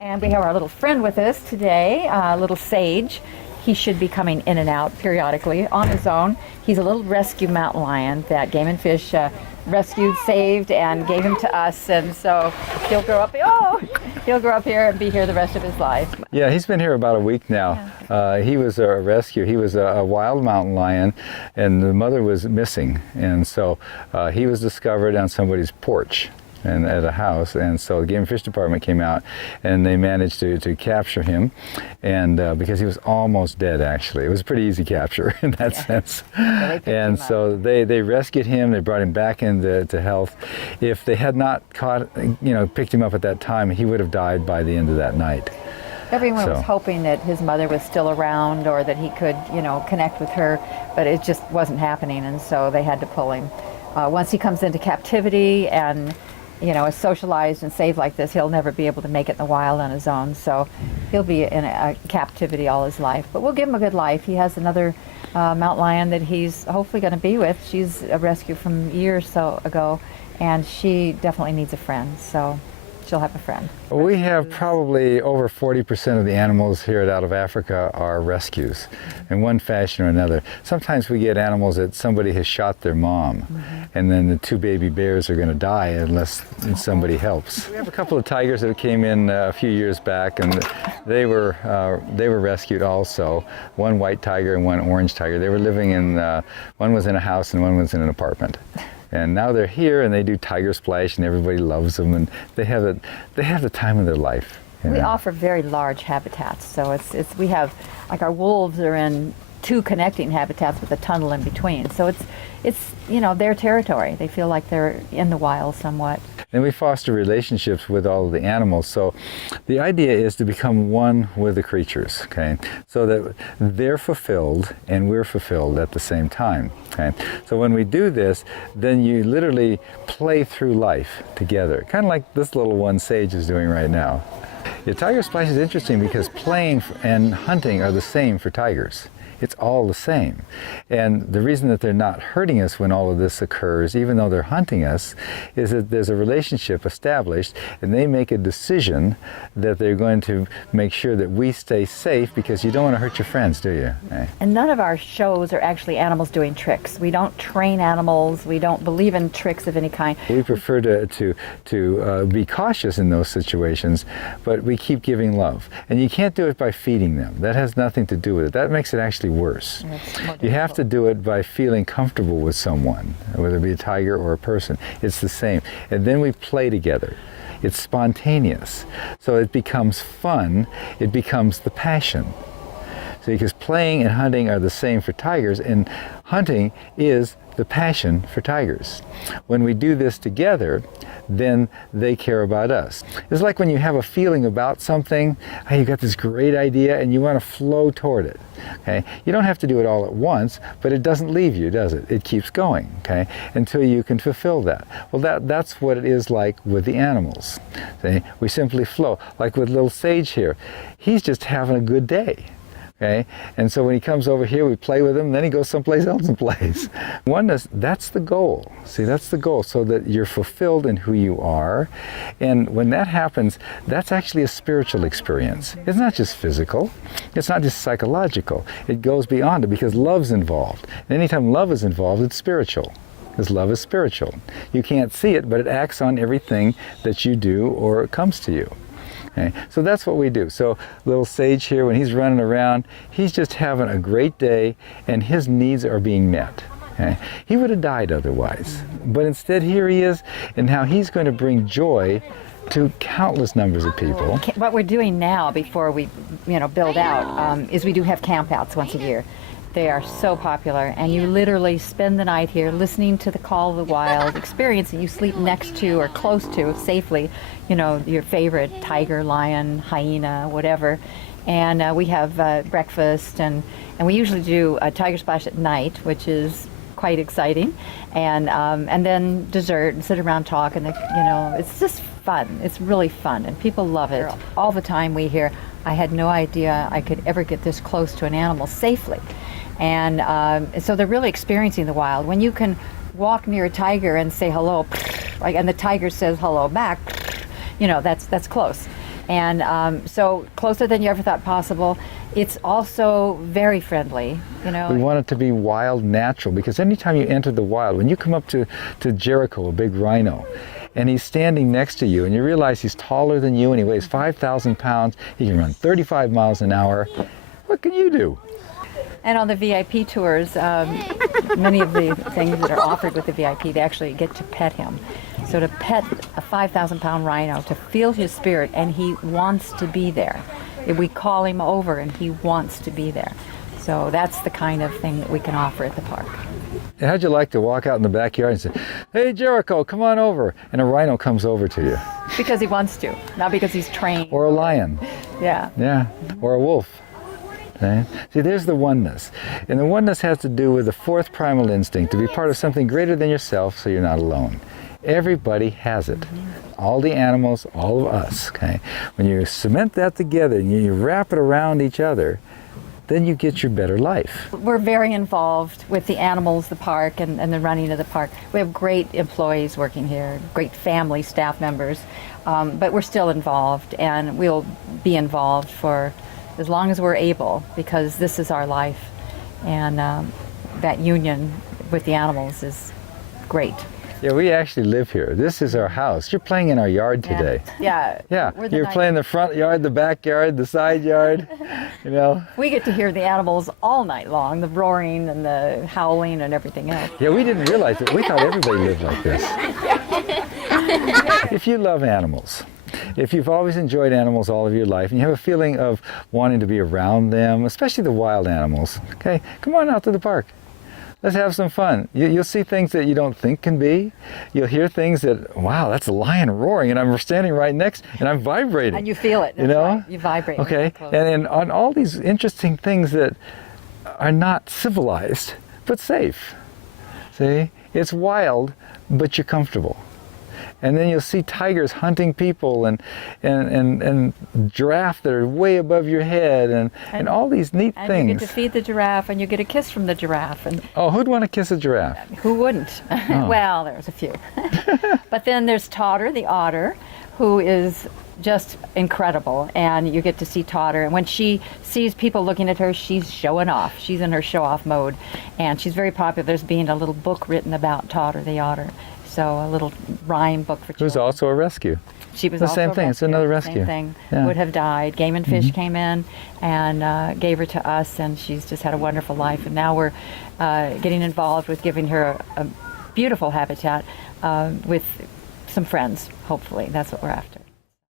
And we have our little friend with us today, little Sage. He should be coming in and out periodically on his own. He's a little rescue mountain lion that Game and Fish rescued, saved, and gave him to us. And so he'll grow up. He'll grow up here and be here the rest of his life. Yeah, he's been here about a week now. He was a rescue. He was a wild mountain lion, and the mother was missing. And so he was discovered on somebody's porch and at a house, and so the Game and Fish Department came out and they managed to capture him, and because he was almost dead, actually. It was a pretty easy capture in that sense. And so they rescued him, they brought him back into health. If they had not picked him up at that time, he would have died by the end of that night. Everyone was hoping that his mother was still around or that he could, connect with her, but it just wasn't happening, and so they had to pull him. Once he comes into captivity and is socialized and saved like this, he'll never be able to make it in the wild on his own. So he'll be in a captivity all his life. But we'll give him a good life. He has another mountain lion that he's hopefully going to be with. She's a rescue from years or so ago, and she definitely needs a friend. So she'll have a friend. We have probably over 40% of the animals here out of Africa are rescues in one fashion or another. Sometimes we get animals that somebody has shot their mom, and then the two baby bears are going to die unless somebody helps. We have a couple of tigers that came in a few years back, and they were rescued also. One white tiger and one orange tiger. They were living in, one was in a house and one was in an apartment. And now they're here and they do tiger splash and everybody loves them, and they have the time of their life. We offer very large habitats, so we have, like, our wolves are in 2 connecting habitats with a tunnel in between. So it's their territory. They feel like they're in the wild somewhat. And we foster relationships with all of the animals. So the idea is to become one with the creatures, okay? So that they're fulfilled and we're fulfilled at the same time, okay? So when we do this, then you literally play through life together, kind of like this little one Sage is doing right now. Yeah, tiger splash is interesting because playing and hunting are the same for tigers. It's all the same. And the reason that they're not hurting us when all of this occurs, even though they're hunting us, is that there's a relationship established, and they make a decision that they're going to make sure that we stay safe, because you don't want to hurt your friends, do you? And none of our shows are actually animals doing tricks. We don't train animals. We don't believe in tricks of any kind. We prefer to be cautious in those situations, but we keep giving love. And you can't do it by feeding them. That has nothing to do with it. That makes it actually worse. You have to do it by feeling comfortable with someone, whether it be a tiger or a person. It's the same. And then we play together. It's spontaneous. So it becomes fun. It becomes the passion. So because playing and hunting are the same for tigers, and hunting is the passion for tigers. When we do this together, then they care about us. It's like when you have a feeling about something, you got this great idea and you want to flow toward it. Okay? You don't have to do it all at once, but it doesn't leave you, does it? It keeps going, okay, until you can fulfill that. Well, that's what it is like with the animals. See? We simply flow. Like with little Sage here, he's just having a good day. Okay? And so when he comes over here, we play with him, then he goes someplace else and plays. Oneness, that's the goal. See, that's the goal, so that you're fulfilled in who you are. And when that happens, that's actually a spiritual experience. It's not just physical. It's not just psychological. It goes beyond it, because love's involved. And anytime love is involved, it's spiritual. Because love is spiritual. You can't see it, but it acts on everything that you do or comes to you. Okay. So that's what we do. So little Sage here, when he's running around, he's just having a great day, and his needs are being met. Okay. He would have died otherwise. But instead here he is, and now he's going to bring joy to countless numbers of people. What we're doing now, before we build out, is we do have campouts once a year. They are so popular, and you literally spend the night here listening to the call of the wild, experiencing. You sleep next to or close to safely, your favorite tiger, lion, hyena, whatever. And we have breakfast, and we usually do a tiger splash at night, which is quite exciting, and then dessert, and sit around talk, and it's just fun. It's really fun, and people love it. All the time we hear, I had no idea I could ever get this close to an animal safely. And so they're really experiencing the wild. When you can walk near a tiger and say hello, and the tiger says hello back, that's close. And so closer than you ever thought possible. It's also very friendly, you know. We want it to be wild, natural, because anytime you enter the wild, when you come up to Jericho, a big rhino, and he's standing next to you, and you realize he's taller than you, and he weighs 5,000 pounds, he can run 35 miles an hour, what can you do? And on the VIP tours, many of the things that are offered with the VIP, they actually get to pet him. So to pet a 5,000-pound rhino, to feel his spirit, and he wants to be there. If we call him over, and he wants to be there. So that's the kind of thing that we can offer at the park. And how'd you like to walk out in the backyard and say, "Hey, Jericho, come on over," and a rhino comes over to you? Because he wants to, not because he's trained. Or a lion. Yeah. Yeah, or a wolf. Okay? See, there's the oneness. And the oneness has to do with the fourth primal instinct, to be part of something greater than yourself so you're not alone. Everybody has it. All the animals, all of us. Okay? When you cement that together and you wrap it around each other, then you get your better life. We're very involved with the animals, the park, and the running of the park. We have great employees working here, great family, staff members, but we're still involved, and we'll be involved for as long as we're able, because this is our life, and that union with the animals is great. Yeah, we actually live here. This is our house. You're playing in our yard today. Yeah. Yeah, We're the you're playing the front yard, the backyard, the side yard, you know. We get to hear the animals all night long, the roaring and the howling and everything else. Yeah, we didn't realize it. We thought everybody lived like this. If you love animals, if you've always enjoyed animals all of your life, and you have a feeling of wanting to be around them, especially the wild animals, okay, come on out to the park. Let's have some fun. You'll see things that you don't think can be. You'll hear things that, wow, that's a lion roaring, and I'm standing right next, and I'm vibrating. And you feel it. You know? Right. You vibrate. Okay, and on all these interesting things that are not civilized, but safe. See? It's wild, but you're comfortable. And then you'll see tigers hunting people, and giraffe that are way above your head, and all these neat things. And you get to feed the giraffe, and you get a kiss from the giraffe. And oh, who'd want to kiss a giraffe? who wouldn't? Oh. Well, there's a few. But then there's Todd the Otter, who is just incredible, and you get to see Todd, and when she sees people looking at her, she's showing off. She's in her show-off mode, and she's very popular. There's been a little book written about Todd the Otter. So a little rhyme book for children. Who's also a rescue. She was the also same a thing. rescue. It's another rescue. Same thing. Yeah. Would have died. Game and Fish came in and gave her to us, and she's just had a wonderful life. And now we're getting involved with giving her a beautiful habitat with some friends, hopefully. That's what we're after.